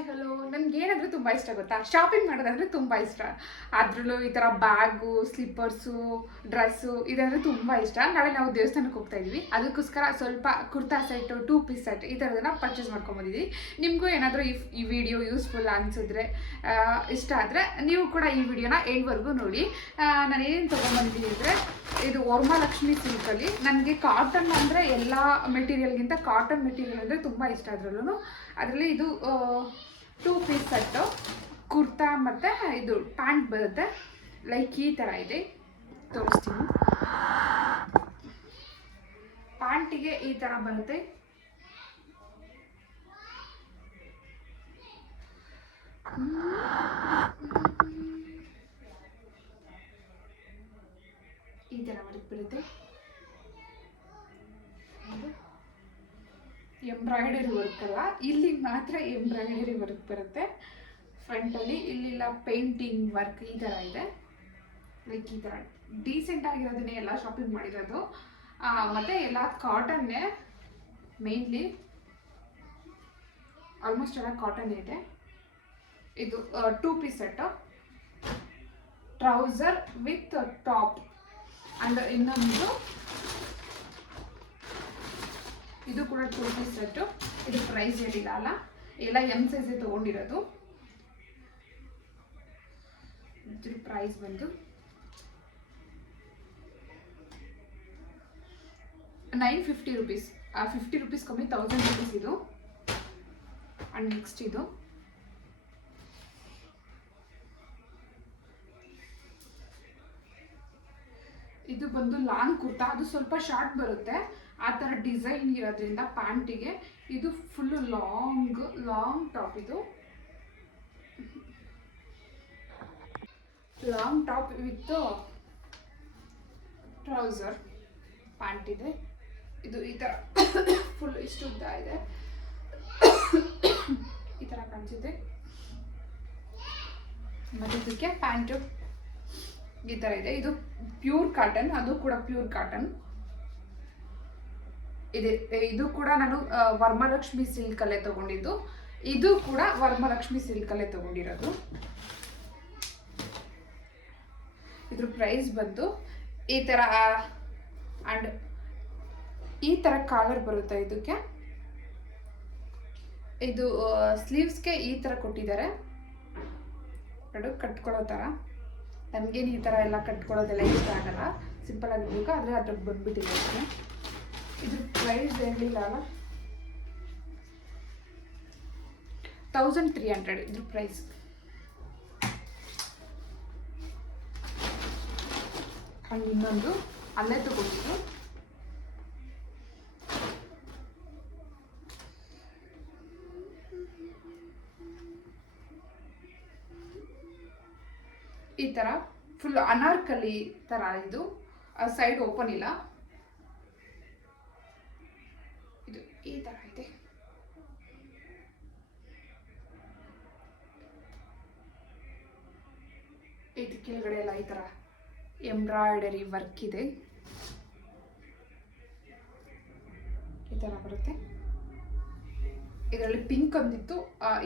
Hi hello. ನನಗೇನಂದರೆ ತುಂಬ ಇಷ್ಟ ಗೊತ್ತಾ, ಶಾಪಿಂಗ್ ಮಾಡೋದಂದರೆ ತುಂಬ ಇಷ್ಟ. ಅದರಲ್ಲೂ ಈ ಥರ ಬ್ಯಾಗು, ಸ್ಲಿಪ್ಪರ್ಸು, ಡ್ರೆಸ್ಸು ಇದಂದರೆ ತುಂಬ ಇಷ್ಟ. ನಾಳೆ ನಾವು ದೇವಸ್ಥಾನಕ್ಕೆ ಹೋಗ್ತಾ ಇದ್ವಿ, ಅದಕ್ಕೋಸ್ಕರ ಸ್ವಲ್ಪ ಕುರ್ತಾ ಸೆಟ್ಟು, 2 ಪೀಸ್ ಸೆಟ್ ಈ ಥರದನ್ನ ಪರ್ಚೇಸ್ ಮಾಡ್ಕೊಂಬಂದಿದ್ವಿ. ನಿಮಗೂ ಏನಾದರೂ ಈ ವಿಡಿಯೋ ಯೂಸ್ಫುಲ್ ಅನಿಸಿದ್ರೆ, ಇಷ್ಟ ಆದರೆ ನೀವು ಕೂಡ ಈ ವಿಡಿಯೋನ ಎಂಡ್ವರೆಗೂ ನೋಡಿ. ನಾನು ಏನು ತೊಗೊಂಬಂದಿದ್ದೀನಿ ಅಂದರೆ, ಇದು ವರಮಹಾಲಕ್ಷ್ಮಿ ಸಿಲ್ಕಲ್ಲಿ. ನನಗೆ ಕಾಟನ್ ಅಂದರೆ ಎಲ್ಲ ಮೆಟೀರಿಯಲ್ಗಿಂತ ಕಾಟನ್ ಮೆಟೀರಿಯಲ್ ಅಂದರೆ ತುಂಬ ಇಷ್ಟ. ಅದರಲ್ಲಿ ಇದು 2 ಪೀಸ್ ಸೆಟ್ಟು, ಕುರ್ತಾ ಮತ್ತು ಇದು ಪ್ಯಾಂಟ್ ಬರುತ್ತೆ. ಲೈಕ್ ಈ ಥರ ಇದೆ, ತೋರಿಸ್ತೀನಿ. ಪ್ಯಾಂಟಿಗೆ ಈ ಥರ ಬರುತ್ತೆ. ಈ ಥರ ಬರುತ್ತೆ. ಎಂಬ್ರಾಯ್ಡರಿ ವರ್ಕ್ ಅಲ್ಲ, ಇಲ್ಲಿ ಮಾತ್ರ ಎಂಬ್ರಾಯ್ಡರಿ ವರ್ಕ್ ಬರುತ್ತೆ. ಫ್ರಂಟಲ್ಲಿ ಇಲ್ಲೆಲ್ಲ ಪೇಂಟಿಂಗ್ ವರ್ಕ್ ಈ ಥರ ಇದೆ. ಲೈಕ್ ಈ ಥರ ಡೀಸೆಂಟ್ ಆಗಿರೋದನ್ನೇ ಎಲ್ಲ ಶಾಪಿಂಗ್ ಮಾಡಿರೋದು. ಮತ್ತು ಎಲ್ಲ ಕಾಟನ್ನೇ, ಮೇನ್ಲಿ ಆಲ್ಮೋಸ್ಟ್ ಎಲ್ಲ ಕಾಟನ್ ಇದೆ. ಇದು 2 piece set, trouser with top. And ಇನ್ನೊಂದು ಇದು ಕೂಡ 2 ಪೀಸ್ ಸೆಟ್ಟು. ಇದು ಪ್ರೈಸ್ ಹೇಳಿಲ್ಲ ಅಲ್ಲ, ಎಲ್ಲ ಎಮ್ ಸೈಜೇ ತೊಗೊಂಡಿರೋದು. ಇದ್ರ ಪ್ರೈಸ್ ಬಂದು 950 ರುಪೀಸ್. 50 ರುಪೀಸ್ ಕಮ್ಮಿ, 1000 ರುಪೀಸ್ ಇದು. ಆ್ಯಂಡ್ ನೆಕ್ಸ್ಟ್ ಇದು ಬಂದು ಲಾಂಗ್ ಕುರ್ತಾ. ಅದು ಸ್ವಲ್ಪ ಶಾರ್ಟ್ ಬರುತ್ತೆ, ಆ ಥರ ಡಿಸೈನ್ ಇರೋದ್ರಿಂದ ಪ್ಯಾಂಟಿಗೆ. ಇದು ಫುಲ್ಲು ಲಾಂಗ್ ಟಾಪ್. ಇದು long top with trouser pant ಇದೆ. ಇದು ಈ ಥರ ಫುಲ್ ಇಷ್ಟು ಉದ್ದ ಇದೆ, ಈ ಥರ ಕಾಣಿಸುತ್ತೆ. ಮತ್ತು ಇದಕ್ಕೆ ಪ್ಯಾಂಟು ಈ ಥರ ಇದೆ. ಇದು ಪ್ಯೂರ್ ಕಾಟನ್, ಅದು ಕೂಡ ಪ್ಯೂರ್ ಕಾಟನ್ ಇದೆ. ಇದು ಕೂಡ ನಾನು ವರಮಹಾಲಕ್ಷ್ಮಿ ಸಿಲ್ಕಲ್ಲೇ ತೊಗೊಂಡಿದ್ದು. ಇದು ಕೂಡ ವರಮಹಾಲಕ್ಷ್ಮಿ ಸಿಲ್ಕಲ್ಲೇ ತೊಗೊಂಡಿರೋದು. ಇದ್ರ ಪ್ರೈಸ್ ಬಂದು ಈ ಥರ. ಆ್ಯಂಡ್ ಈ ಥರ ಕಾಲರ್ ಬರುತ್ತೆ ಇದಕ್ಕೆ. ಇದು ಸ್ಲೀವ್ಸ್ಗೆ ಈ ಥರ ಕೊಟ್ಟಿದ್ದಾರೆ, ಕಟ್ಕೊಳ್ಳೋ ಥರ. ನನಗೇನು ಈ ಥರ ಎಲ್ಲ ಕಟ್ಕೊಳ್ಳೋದೆಲ್ಲ ಇಷ್ಟ ಆಗಲ್ಲ, ಸಿಂಪಲ್ ಆಗಿರ್ಬೇಕು. ಆದರೆ ಅದ್ರಲ್ಲಿ ಬಂದ್ಬಿಟ್ಟಿದೆ. ಇದ್ರ ಪ್ರೈಸ್ ಹೇಳಲಿಲ್ಲ ಅಲ್ಲ, 1300 ಇದ್ರ ಪ್ರೈಸ್. ಆ್ಯಂಡ್ ಇನ್ನೊಂದು ಅಲ್ಲೇ ತಗೊಂಡಿದ್ದು, ಈ ಥರ ಫುಲ್ ಅನಾರ್ಕಲಿ ಥರ. ಇದು ಸೈಡ್ ಓಪನ್ ಇಲ್ಲ, ಇದು ಈ ಥರ ಇದೆ. ಇದು ಕೆಳಗಡೆ ಎಲ್ಲ ಈ ಥರ ಎಂಬ್ರಾಯ್ಡರಿ ವರ್ಕ್ ಇದೆ, ಈ ಥರ ಬರುತ್ತೆ. ಇದರಲ್ಲಿ ಪಿಂಕ್ ಒಂದಿತ್ತು,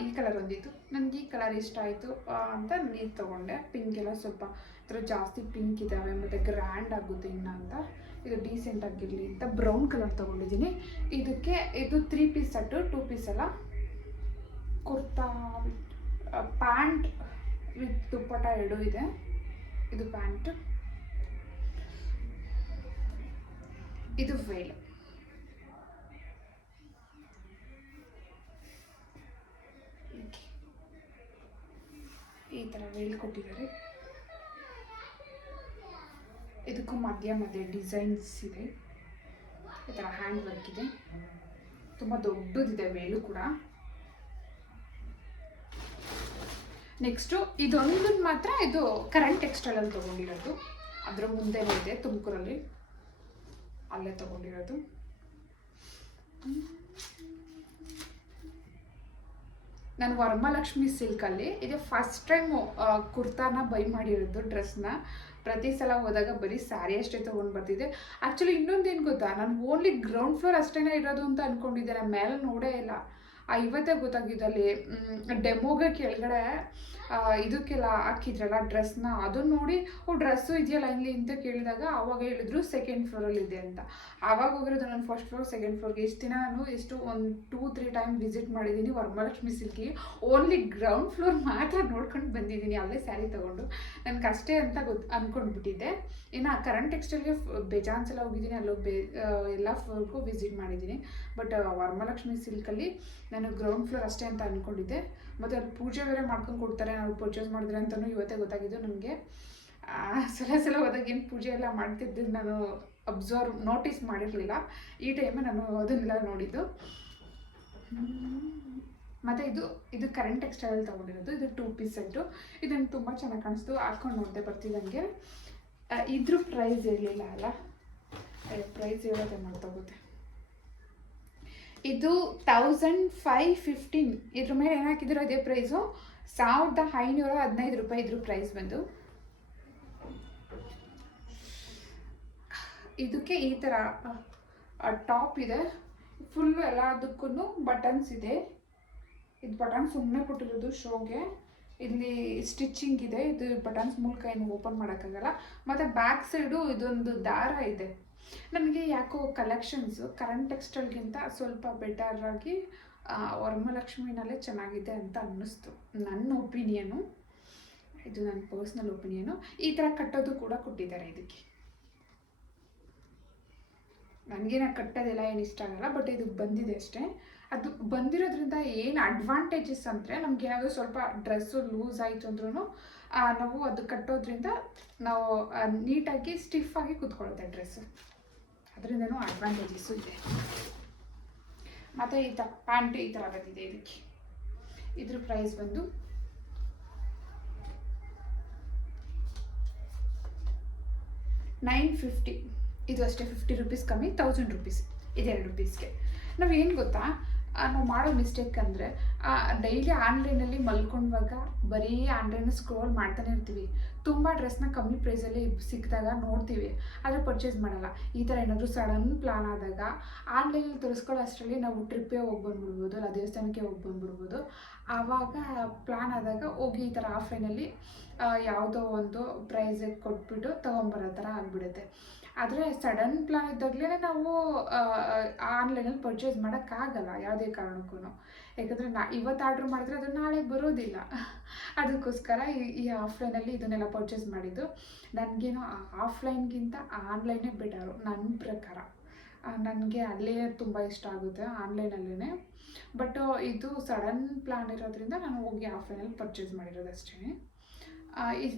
ಈ ಕಲರ್ ಒಂದಿತ್ತು. ನನಗೆ ಈ ಕಲರ್ ಇಷ್ಟ ಆಯಿತು ಅಂತ ನಾನು ಇದು ತೊಗೊಂಡೆ. ಪಿಂಕ್ ಎಲ್ಲ ಸ್ವಲ್ಪ ಥರ ಜಾಸ್ತಿ ಪಿಂಕ್ ಇದ್ದಾವೆ, ಮತ್ತು ಗ್ರ್ಯಾಂಡ್ ಆಗುತ್ತೆ ಇನ್ನು ಅಂತ. ಇದು ಡೀಸೆಂಟ್ ಆಗಿರಲಿ ಅಂತ ಬ್ರೌನ್ ಕಲರ್ ತೊಗೊಂಡಿದ್ದೀನಿ. ಇದಕ್ಕೆ ಇದು 3 ಪೀಸ್ ಸೆಟ್ಟು, 2 ಪೀಸ್ ಎಲ್ಲ. Kurta with pant with dupatta 2 ಇದೆ. ಇದು ಪ್ಯಾಂಟ್, ಇದು ವೇಲ್. ಈ ಥರ ವೇಲ್ ಕೊಟ್ಟಿದ್ದಾರೆ. ಇದಕ್ಕೂ ಮಧ್ಯ ಡಿಸೈನ್ಸ್ ಇದೆ, ಈ ಥರ ಹ್ಯಾಂಡ್ ವರ್ಕ್ ಇದೆ. ತುಂಬ ದೊಡ್ಡದಿದೆ ವೇಲು ಕೂಡ. ನೆಕ್ಸ್ಟು ಇದೊಂದು ಮಾತ್ರ, ಇದು ಕರೆಂಟ್ ಟೆಕ್ಸ್ಟೈಲಲ್ಲಿ ತೊಗೊಂಡಿರೋದು. ಅದರ ಮುಂದೆನೇ ಇದೆ, ತುಮಕೂರಲ್ಲಿ, ಅಲ್ಲೇ ತೊಗೊಂಡಿರೋದು. ನಾನು ವರಮಹಾಲಕ್ಷ್ಮಿ ಸಿಲ್ಕಲ್ಲಿ ಇದು ಫಸ್ಟ್ ಟೈಮು ಕುರ್ತಾನ ಬೈ ಮಾಡಿರೋದು, ಡ್ರೆಸ್ನ. ಪ್ರತಿ ಸಲ ಹೋದಾಗ ಬರೀ ಸ್ಯಾರಿ ಅಷ್ಟೇ ತೊಗೊಂಡು ಬರ್ತಿದ್ದೆ. ಆ್ಯಕ್ಚುಲಿ ಇನ್ನೊಂದೇನು ಗೊತ್ತಾ, ನಾನು ಓನ್ಲಿ ಗ್ರೌಂಡ್ ಫ್ಲೋರ್ ಅಷ್ಟೇ ಇರೋದು ಅಂತ ಅಂದ್ಕೊಂಡಿದ್ದೆ. ನಾನು ಮೇಲೆ ನೋಡೇ ಇಲ್ಲ. ಇವತ್ತೇ ಗೊತ್ತಾಗಿದ್ದಲ್ಲಿ ಡೆಮೋಗೆ ಕೆಳಗಡೆ ಇದಕ್ಕೆಲ್ಲ ಹಾಕಿದ್ರಲ್ಲ ಡ್ರೆಸ್ನ ಅದನ್ನ ನೋಡಿ ಡ್ರೆಸ್ಸು ಇದೆಯಲ್ಲ ಇಲ್ಲಿ ಅಂತ ಕೇಳಿದಾಗ ಆವಾಗ ಹೇಳಿದ್ರು ಸೆಕೆಂಡ್ ಫ್ಲೋರಲ್ಲಿ ಇದೆ ಅಂತ. ಆವಾಗ ಹೋಗಿರೋದು ನಾನು ಫಸ್ಟ್ ಫ್ಲೋರ್ ಸೆಕೆಂಡ್ ಫ್ಲೋರ್ಗೆ. ಇಷ್ಟು ದಿನ ನಾನು ಒಂದು 2-3 ಟೈಮ್ ವಿಸಿಟ್ ಮಾಡಿದ್ದೀನಿ ವರಮಹಾಲಕ್ಷ್ಮಿ ಸಿಲ್ಕಿಗೆ. ಓನ್ಲಿ ಗ್ರೌಂಡ್ ಫ್ಲೋರ್ ಮಾತ್ರ ನೋಡ್ಕೊಂಡು ಬಂದಿದ್ದೀನಿ ಅಲ್ಲೇ ಸ್ಯಾರಿ ತೊಗೊಂಡು. ನನಗೆ ಅಷ್ಟೇ ಅಂತ ಅಂದ್ಕೊಂಡ್ಬಿಟ್ಟಿದ್ದೆ. ಇನ್ನು ಕರೆಂಟ್ ಟೆಕ್ಸ್ಟೈಲ್ಗೆ ಬೇಜಾನ್ ಸಲ ಹೋಗಿದ್ದೀನಿ, ಅಲ್ಲೋಗಿ ಎಲ್ಲ ಫ್ಲೋರ್ಗೂ ವಿಸಿಟ್ ಮಾಡಿದ್ದೀನಿ. ಬಟ್ ವರಮಹಾಲಕ್ಷ್ಮಿ ಸಿಲ್ಕಲ್ಲಿ ನಾನು ಗ್ರೌಂಡ್ ಫ್ಲೋರ್ ಅಷ್ಟೇ ಅಂತ ಅಂದ್ಕೊಂಡಿದ್ದೆ. ಮತ್ತು ಅಲ್ಲಿ ಪೂಜೆ ಬೇರೆ ಮಾಡ್ಕೊಂಡು ಕೊಡ್ತಾರೆ ನಾವು ಪರ್ಚೇಸ್ ಮಾಡಿದ್ರೆ ಅಂತಲೂ ಇವತ್ತೇ ಗೊತ್ತಾಗಿದ್ದು ನನಗೆ. ಸಲ ಹೋದಾಗ ಏನು ಪೂಜೆ ಎಲ್ಲ ಮಾಡ್ತಿದ್ದು ನಾನು ನೋಟಿಸ್ ಮಾಡಿರಲಿಲ್ಲ. ಈ ಟೈಮೇ ನಾನು ಅದನ್ನೆಲ್ಲ ನೋಡಿದ್ದು. ಮತ್ತು ಇದು ಕರೆಂಟ್ ಟೆಕ್ಸ್ಟೈಲ್ ತೊಗೊಂಡಿರೋದು. ಇದು 2 ಪೀಸ್ ಸೆಟ್ಟು. ಇದು ನನಗೆ ತುಂಬ ಚೆನ್ನಾಗಿ ಕಾಣಿಸ್ತು, ಹಾಕ್ಕೊಂಡು ನೋಡಿದೆ ಬರ್ತಿದ್ದಂಗೆ. ಇದ್ರ ಪ್ರೈಸ್ ಹೇಳಲಿಲ್ಲ ಅಲ್ಲ, ಪ್ರೈಸ್ ಹೇಳೋದೇ ಮಾಡ್ತೋಗುತ್ತೆ. ಇದು 1515. ಇದ್ರ ಮೇಲೆ ಏನು ಹಾಕಿದ್ರು ಅದೇ ಪ್ರೈಸು, 1515 ರೂಪಾಯಿ ಇದ್ರ ಪ್ರೈಸ್ ಬಂದು. ಇದಕ್ಕೆ ಈ ಥರ ಟಾಪ್ ಇದೆ, ಫುಲ್ಲು ಎಲ್ಲದಕ್ಕೂ ಬಟನ್ಸ್ ಇದೆ. ಇದು ಬಟನ್ಸ್ ಸುಮ್ಮನೆ ಕೊಟ್ಟಿರೋದು ಶೋಗೆ. ಇಲ್ಲಿ ಸ್ಟಿಚಿಂಗ್ ಇದೆ, ಇದು ಬಟನ್ಸ್ ಮೂಲಕ ಏನು ಓಪನ್ ಮಾಡೋಕ್ಕಾಗಲ್ಲ. ಮತ್ತು ಬ್ಯಾಕ್ ಸೈಡು ಇದೊಂದು ದಾರ ಇದೆ. ನನಗೆ ಯಾಕೋ ಕಲೆಕ್ಷನ್ಸು ಕರೆಂಟ್ ಟೆಕ್ಸ್ಟೈಲ್ಗಿಂತ ಸ್ವಲ್ಪ ಬೆಟರಾಗಿ ವರಮಹಾಲಕ್ಷ್ಮಿನಲ್ಲೇ ಚೆನ್ನಾಗಿದೆ ಅಂತ ಅನ್ನಿಸ್ತು. ನನ್ನ ಒಪಿನಿಯನು, ಇದು ನನ್ನ ಪರ್ಸ್ನಲ್ ಒಪಿನಿಯನು. ಈ ಥರ ಕಟ್ಟೋದು ಕೂಡ ಕೊಟ್ಟಿದ್ದಾರೆ ಇದಕ್ಕೆ. ನನಗೇನು ಕಟ್ಟೋದೆಲ್ಲ ಏನು ಇಷ್ಟ ಆಗಲ್ಲ, ಬಟ್ ಇದು ಬಂದಿದೆ ಅಷ್ಟೇ. ಅದು ಬಂದಿರೋದ್ರಿಂದ ಏನು ಅಡ್ವಾಂಟೇಜಸ್ ಅಂದರೆ, ನಮಗೆ ಯಾವುದೋ ಸ್ವಲ್ಪ ಡ್ರೆಸ್ಸು ಲೂಸ್ ಆಯಿತು ಅಂದ್ರೂ ನಾವು ಅದು ಕಟ್ಟೋದ್ರಿಂದ ನಾವು ನೀಟಾಗಿ ಸ್ಟಿಫಾಗಿ ಕೂತ್ಕೊಳ್ಳುತ್ತೆ ಡ್ರೆಸ್ಸು. ಅದರಿಂದನೂ ಅಡ್ವಾಂಟೇಜಸ್ಸು ಇದೆ. ಮತ್ತು ಈ ಥರ ಪ್ಯಾಂಟ್ ಈ ಥರ ಬಂದಿದೆ ಇದಕ್ಕೆ. ಇದ್ರ ಪ್ರೈಸ್ ಬಂದು 950. ಇದು ಅಷ್ಟೇ 50 ರೂಪೀಸ್ ಕಮ್ಮಿ, 1000 ರೂಪೀಸ್. ಇದು 2 ಪೀಸ್ಗೆ. ನಾವೇನು ಗೊತ್ತಾ, ನಾವು ಮಾಡೋ ಮಿಸ್ಟೇಕ್ ಅಂದರೆ ಡೈಲಿ ಆನ್ಲೈನಲ್ಲಿ ಮಲ್ಕೊಂಡಾಗ ಬರೀ ಆನ್ಲೈನ್ ಸ್ಕ್ರೋಲ್ ಮಾಡ್ತಾನೆ ಇರ್ತೀವಿ. ತುಂಬ ಡ್ರೆಸ್ನ ಕಮ್ಮಿ ಪ್ರೈಸಲ್ಲಿ ಸಿಕ್ಕಿದಾಗ ನೋಡ್ತೀವಿ, ಆದರೆ ಪರ್ಚೇಸ್ ಮಾಡಲ್ಲ. ಈ ಥರ ಏನಾದರೂ ಸಡನ್ ಪ್ಲಾನ್ ಆದಾಗ ಆನ್ಲೈನಲ್ಲಿ ತರಿಸ್ಕೊಳ್ಳೋ ಅಷ್ಟರಲ್ಲಿ ನಾವು ಟ್ರಿಪ್ಪೇ ಹೋಗಿ ಬಂದ್ಬಿಡ್ಬೋದು, ಅಲ್ಲ ದೇವಸ್ಥಾನಕ್ಕೆ ಹೋಗಿ ಬಂದ್ಬಿಡ್ಬೋದು. ಆವಾಗ ಪ್ಲಾನ್ ಆದಾಗ ಹೋಗಿ ಈ ಥರ ಆಫ್ಲೈನಲ್ಲಿ ಯಾವುದೋ ಒಂದು ಪ್ರೈಸಿಗೆ ಕೊಟ್ಬಿಟ್ಟು ತೊಗೊಂಬರೋ ಥರ ಆಗಿಬಿಡುತ್ತೆ. ಆದರೆ ಸಡನ್ ಪ್ಲಾನ್ ಇದ್ದಾಗಲೇ ನಾವು ಆನ್ಲೈನಲ್ಲಿ ಪರ್ಚೇಸ್ ಮಾಡೋಕ್ಕಾಗಲ್ಲ ಯಾವುದೇ ಕಾರಣಕ್ಕೂ. ಯಾಕಂದರೆ ಇವತ್ತು ಆರ್ಡ್ರ್ ಮಾಡಿದ್ರೆ ಅದು ನಾಳೆ ಬರೋದಿಲ್ಲ. ಅದಕ್ಕೋಸ್ಕರ ಈ ಆಫ್ಲೈನಲ್ಲಿ ಇದನ್ನೆಲ್ಲ ಪರ್ಚೇಸ್ ಮಾಡಿದ್ದು. ನನಗೇನು ಆಫ್ಲೈನ್ಗಿಂತ ಆನ್ಲೈನೇ ಬೆಟರು ನನ್ನ ಪ್ರಕಾರ. ನನಗೆ ಅಲ್ಲೇ ತುಂಬ ಇಷ್ಟ ಆಗುತ್ತೆ ಆನ್ಲೈನಲ್ಲೇ. ಬಟ್ ಇದು ಸಡನ್ ಪ್ಲಾನ್ ಇರೋದ್ರಿಂದ ನಾನು ಹೋಗಿ ಆಫ್ಲೈನಲ್ಲಿ ಪರ್ಚೇಸ್ ಮಾಡಿರೋದು ಅಷ್ಟೇ.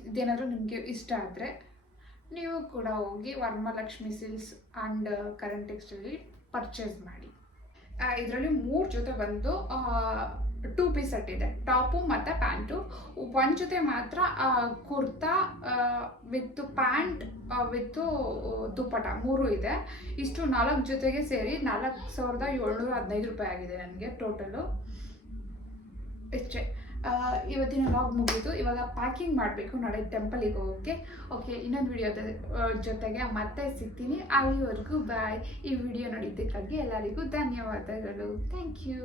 ಇದೇನಾದರೂ ನಿಮಗೆ ಇಷ್ಟ ಆದರೆ ನೀವು ಕೂಡ ಹೋಗಿ ವರಮಹಾಲಕ್ಷ್ಮಿ ಸಿಲ್ಕ್ಸ್ ಆ್ಯಂಡ್ ಕರೆಂಟ್ ಟೆಕ್ಸ್ಟೈಲಲ್ಲಿ ಪರ್ಚೇಸ್ ಮಾಡಿ. ಇದರಲ್ಲಿ 3 ಜೊತೆ ಬಂದು 2 ಪೀಸ್ ಸೆಟ್ ಇದೆ, ಟಾಪು ಮತ್ತು ಪ್ಯಾಂಟು. ಒಂದು ಜೊತೆ ಮಾತ್ರ kurta with pant with dupatta 3 ಇದೆ. ಇಷ್ಟು 4 ಜೊತೆಗೆ ಸೇರಿ 4715 ರೂಪಾಯಿ ಆಗಿದೆ ನನಗೆ ಟೋಟಲು. ಇಷ್ಟೇ. ಇವತ್ತಿನ ವ್ಲಾಗ್ ಮುಗಿದು. ಇವಾಗ ಪ್ಯಾಕಿಂಗ್ ಮಾಡಬೇಕು, ನಾಳೆ ಟೆಂಪಲಿಗೆ ಹೋಗೋಕ್ಕೆ. ಓಕೆ, ಇನ್ನೊಂದು ವಿಡಿಯೋದ ಜೊತೆಗೆ ಮತ್ತೆ ಸಿಗ್ತೀನಿ. ಅಲ್ಲಿವರೆಗೂ ಬಾಯ್. ಈ ವಿಡಿಯೋ ನೋಡಿದ್ದಕ್ಕಾಗಿ ಎಲ್ಲರಿಗೂ ಧನ್ಯವಾದಗಳು. Thank you.